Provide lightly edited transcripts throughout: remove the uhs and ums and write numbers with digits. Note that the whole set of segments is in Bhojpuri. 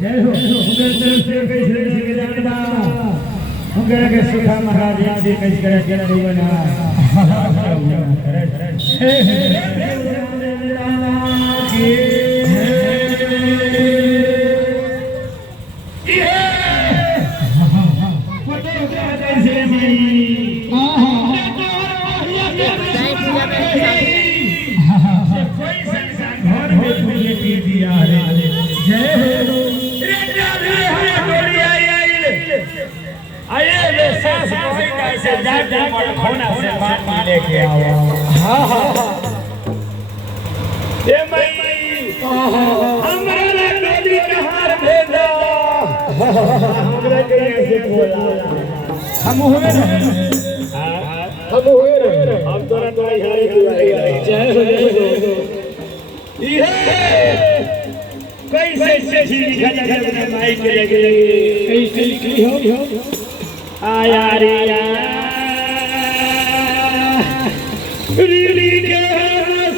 जय हो उनके के सुखा महाराज जी कह करे के बना लेके आओ हाँ हाँ ये मैं हमारा नदी कहार भेजा हमरा के ऐसे बोला हम हुए हम तोरा तोरा हारे जय हो ये कैसे चिट्ठी लिखा जाए माई के लगे कैसे लिखी हो आया रे रीली के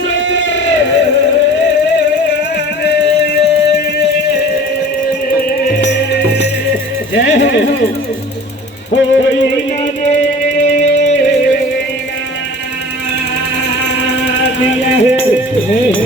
से जय हो होई ना दिया है